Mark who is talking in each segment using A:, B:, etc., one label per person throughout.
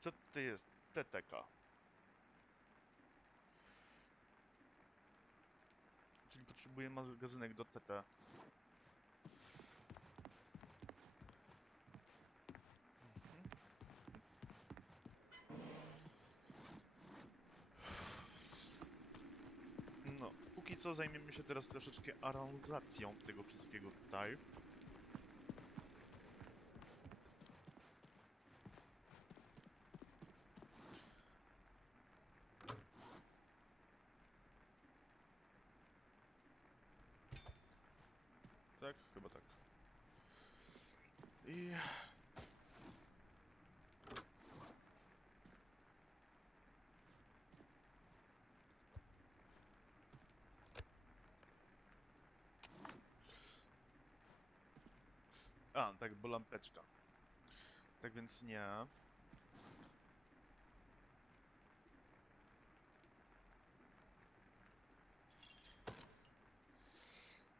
A: Co to jest? TTK. Czyli potrzebuję magazynek do TT. No, póki co zajmiemy się teraz troszeczkę aranzacją tego wszystkiego tutaj. Tak? Chyba tak. I... A, tak, bo lampeczka. Tak więc nie.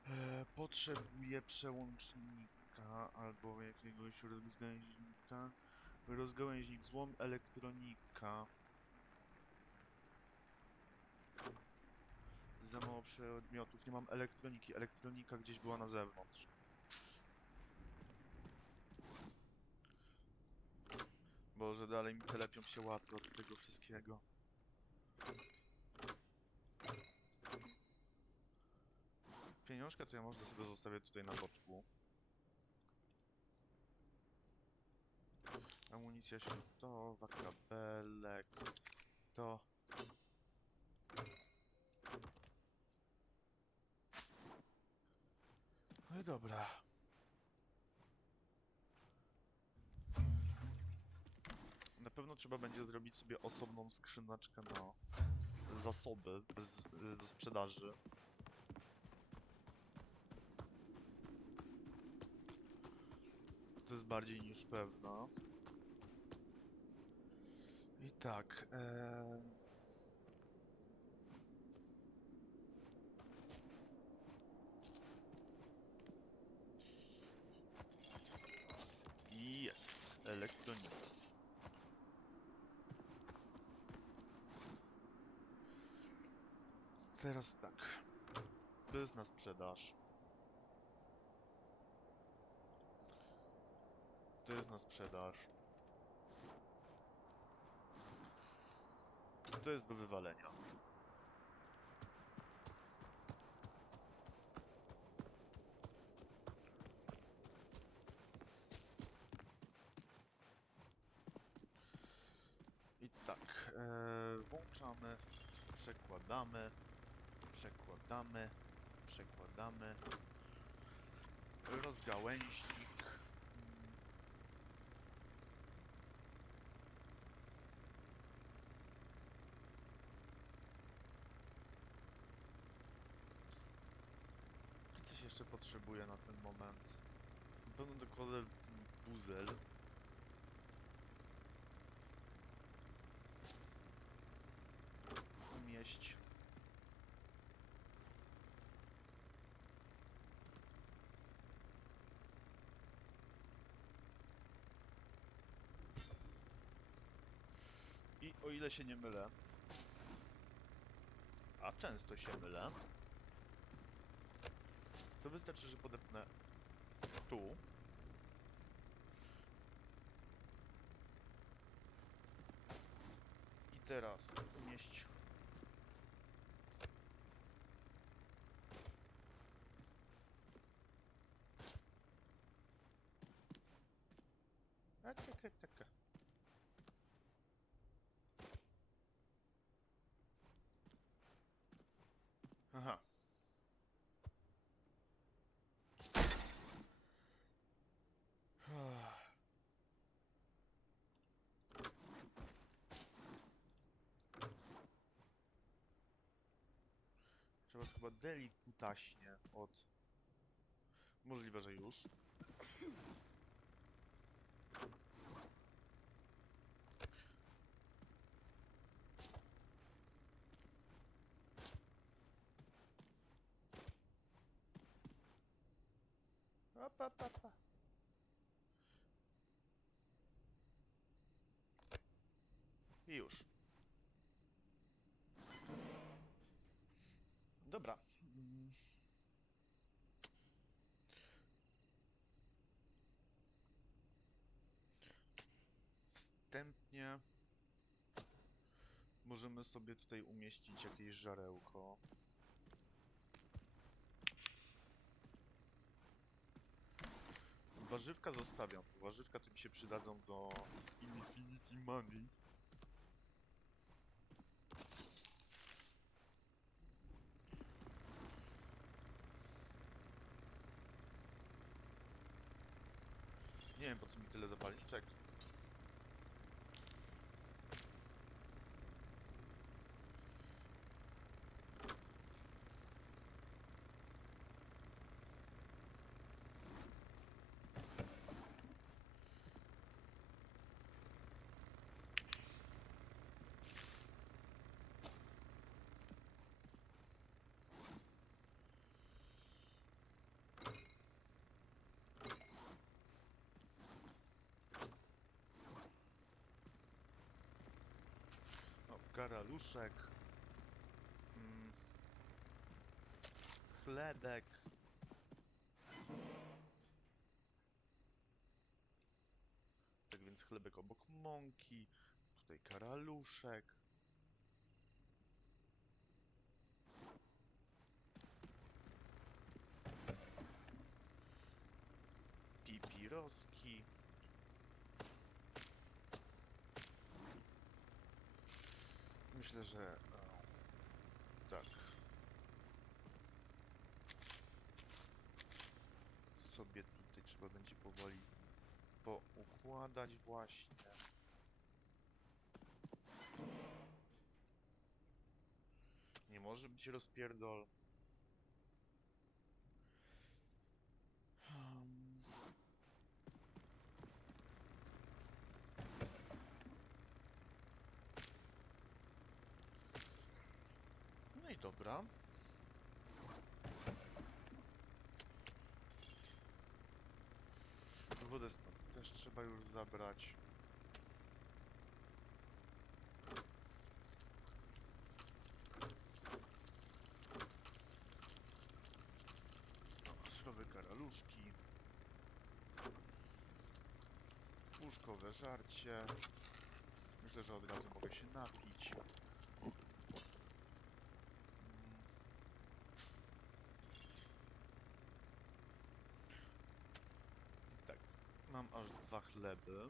A: E, potrzebuję przełącznika albo jakiegoś rozgałęźnika. Rozgałęźnik, złom, elektronika. Za mało przedmiotów. Nie mam elektroniki. Elektronika gdzieś była na zewnątrz. Boże, dalej mi telepią się łapy od tego wszystkiego. Pieniążka to ja może sobie zostawię tutaj na boczku. Amunicja śrutowa, kabelek, to... No i dobra. Na pewno trzeba będzie zrobić sobie osobną skrzyneczkę na zasoby bez, do sprzedaży. To jest bardziej niż pewna. I tak. E... Jest. Elektronika. Teraz tak. To jest na sprzedaż. To jest na sprzedaż. To jest do wywalenia. I tak, e, włączamy, przekładamy, przekładamy, przekładamy, rozgałęźnik. Jeszcze potrzebuję na ten moment? Na pewno dokładnie buzel. Umieść. I o ile się nie mylę, a często się mylę, to wystarczy, że podepnę tu. I teraz umieść taka, taka. Trzeba chyba delikutaśnie od... Możliwe, że już. Op, op, op, op. Dobra. Mm. Wstępnie możemy sobie tutaj umieścić jakieś żarełko. Warzywka zostawiam. Warzywka to mi się przydadzą do Infinity Money. Nie wiem po co mi tyle zapalniczek. No, karaluszek. Mm. Chlebek. Tak więc chlebek obok mąki. Tutaj karaluszek. Pipiroski. Myślę, że tak. Sobie tutaj trzeba będzie powoli poukładać właśnie. Nie może być rozpierdol. Hmm. No i dobra. Wodę stąd też trzeba już zabrać. Surowe karaluszki. Łóżkowe żarcie. Myślę, że od razu mogę się napić. Mm. I tak, mam aż dwa chleby.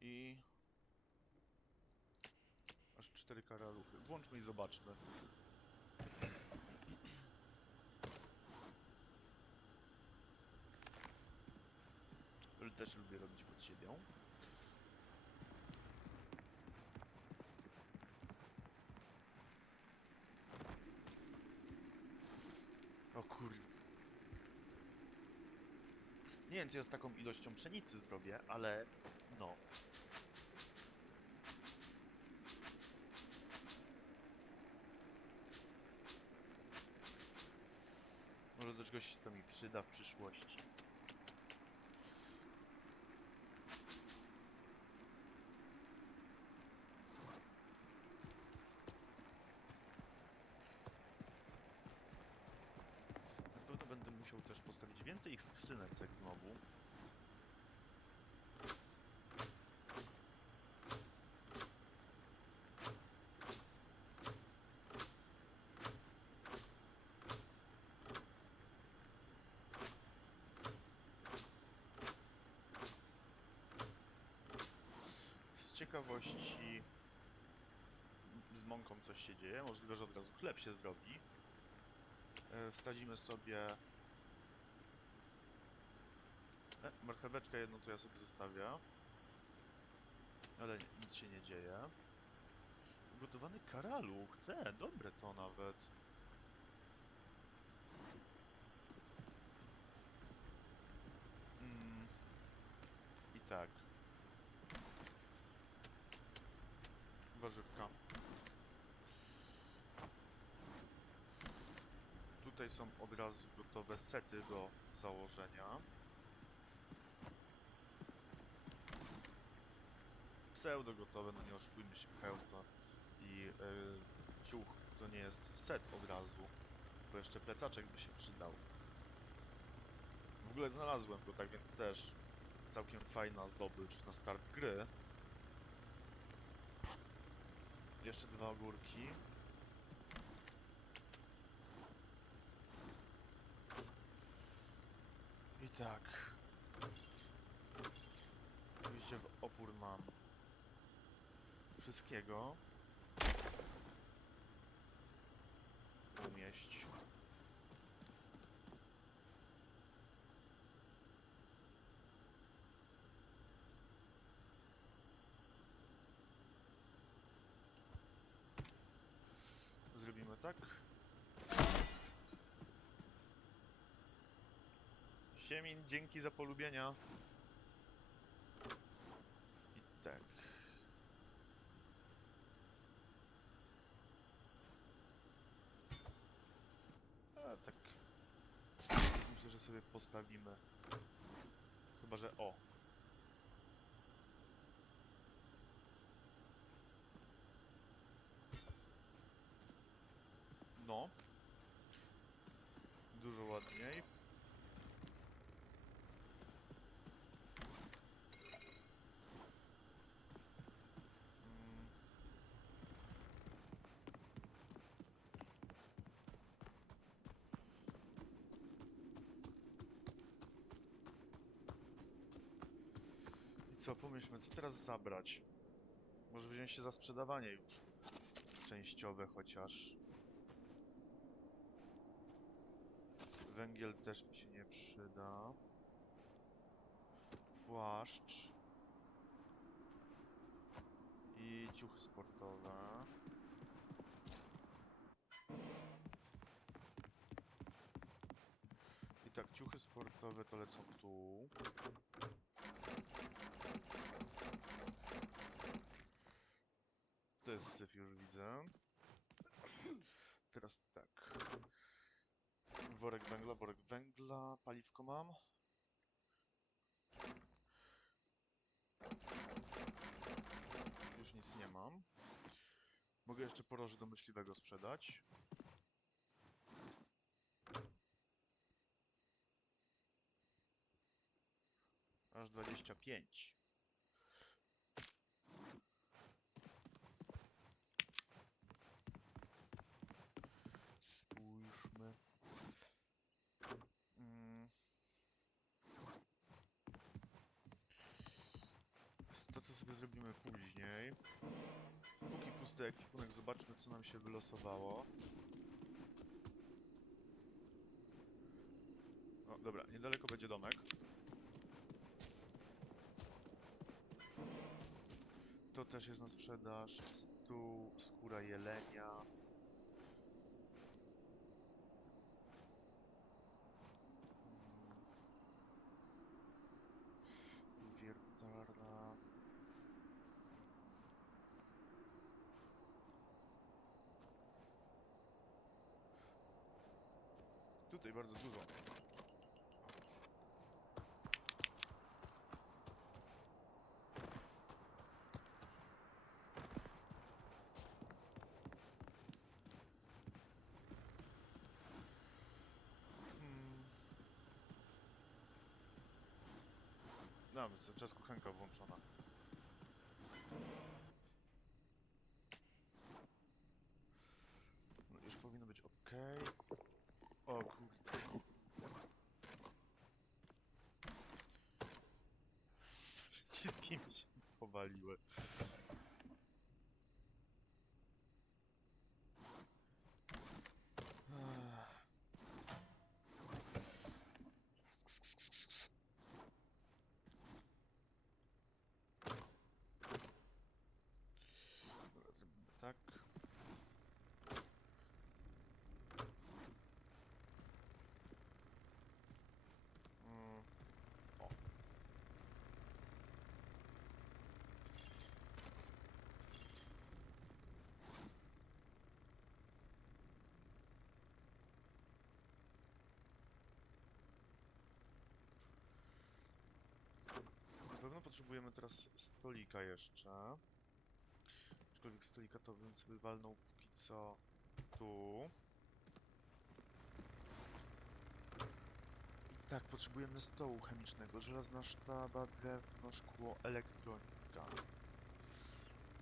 A: I aż cztery karaluchy. Włączmy i zobaczmy. Też lubię robić pod siebie. O kur... Nie wiem, co ja z taką ilością pszenicy zrobię, ale no. Może do czegoś to mi przyda w przyszłości. Na pewno będę musiał też więcej skrzyneczek znowu. Z ciekawości z mąką coś się dzieje, możliwe, że od razu chleb się zrobi. E, Wsadzimy sobie e, marcheweczkę jedną, to ja sobie zostawię. Ale nic się nie dzieje. Ugotowany karaluch, te, dobre to nawet. Mm. I tak. Warzywka. Tutaj są od razu gotowe sety do założenia. Pseudo gotowe, no nie oszukujmy się, hełm to i e, ciuch to nie jest set od razu, bo jeszcze plecaczek by się przydał. W ogóle znalazłem go, tak więc też całkiem fajna zdobycz na start gry. Jeszcze dwa ogórki. I tak. Oczywiście w opór mam wszystkiego. Umieść. Zrobimy tak. Siemin, dzięki za polubienia. I tak. A tak. Myślę, że sobie postawimy. Chyba, że o. No. Dużo ładniej. Co, pomyślmy, co teraz zabrać? Może wziąć się za sprzedawanie już. Częściowe chociaż. Węgiel też mi się nie przyda. Płaszcz. I ciuchy sportowe. I tak, ciuchy sportowe to lecą tu. To jest syf, już widzę. Teraz tak. Worek węgla, worek węgla, paliwko mam. Już nic nie mam. Mogę jeszcze poroże do myśliwego sprzedać. Aż 25. Spójrzmy. Mm. To, co sobie zrobimy później. Póki pusty ekwipunek, zobaczmy, co nam się wylosowało. O, dobra, niedaleko będzie domek. To też jest na sprzedaż. Stół, skóra jelenia. Mm. Wiertarla. Tutaj bardzo dużo. Hmm. No, więc cały czas kuchenka włączona. No, już powinno być ok. O kurde. Przyciski mi się powaliły. Ech. Dobra, zrobimy tak. Mm, o. Na pewno potrzebujemy teraz stolika jeszcze. Aczkolwiek stolika to bym sobie walnął póki co tu. I tak, potrzebujemy stołu chemicznego. Żelazna sztaba, drewno, szkło, elektronika.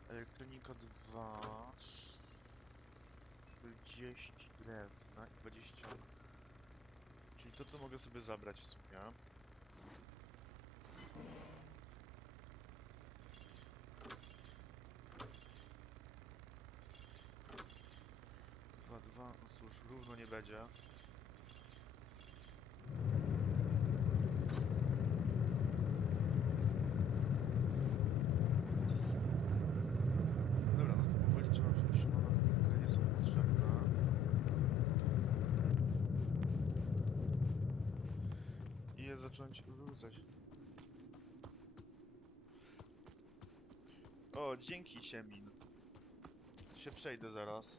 A: Elektronika 2. 40 drewna i 20. Czyli to, co mogę sobie zabrać w sumie. Dwa, dwa, no cóż, równo nie będzie. Dobra, no to trzeba wziąć monety, które nie są potrzebne. I je zacząć wyrzucać. O, dzięki Ciemin. Się przejdę. Zaraz,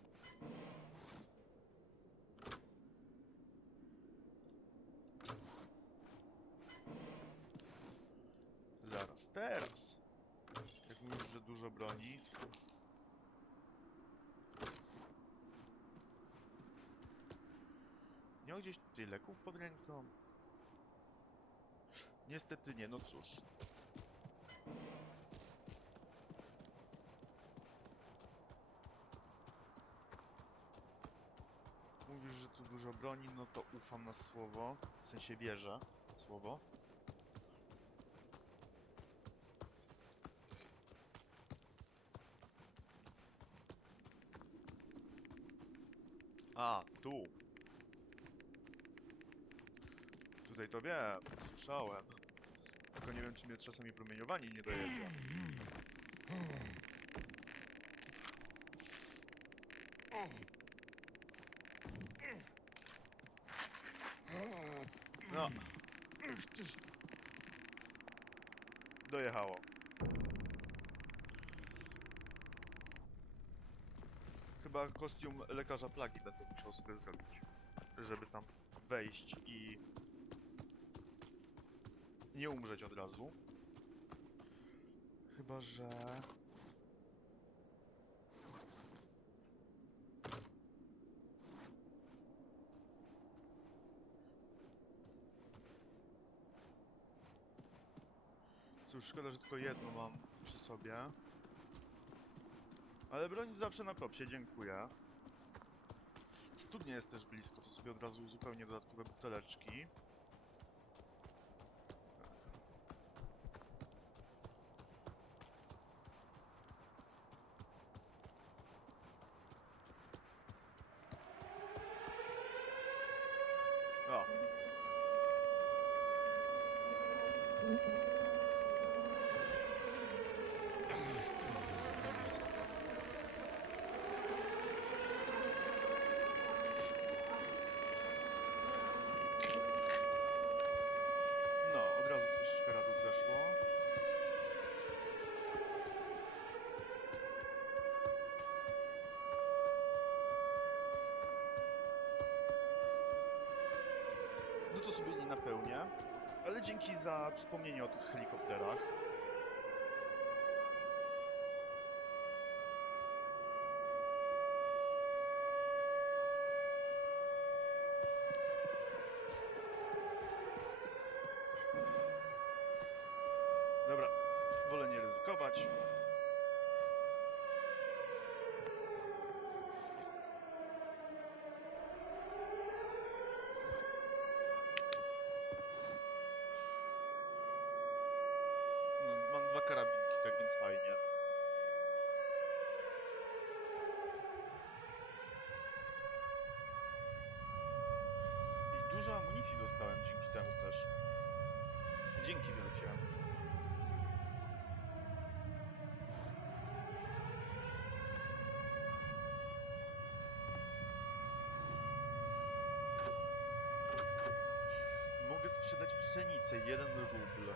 A: teraz. Jak mówisz, że dużo broni. Ma gdzieś tutaj leków pod ręką? Niestety nie, no cóż. Mówisz, że tu dużo broni, no to ufam na słowo. W sensie wierzę słowo. A, tu. Tutaj to wiem, słyszałem. Tylko nie wiem, czy mnie czasami promieniowanie nie dojedzie. No. Dojechało. Chyba kostium lekarza plagi będę musiał sobie zrobić, żeby tam wejść i nie umrzeć od razu. Chyba, że... Cóż, szkoda, że tylko jedno mam przy sobie. Ale broń zawsze na propsie, dziękuję. Studnia jest też blisko, to sobie od razu uzupełnię dodatkowe buteleczki. O. No, od razu troszeczkę radów zeszło. Sobie nie napełnię, ale dzięki za przypomnienie o tych helikopterach. Dobra, wolę nie ryzykować. No, mam dwa karabinki, tak więc fajnie. I dużo amunicji dostałem dzięki temu też. Dzięki wielkie. Mogę sprzedać pszenicę, jeden rubl.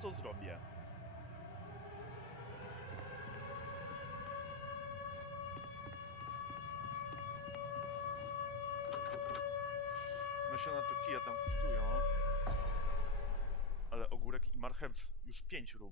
A: co zrobię. No na to kija tam kosztują, ale ogórek i marchew już 5 rubli.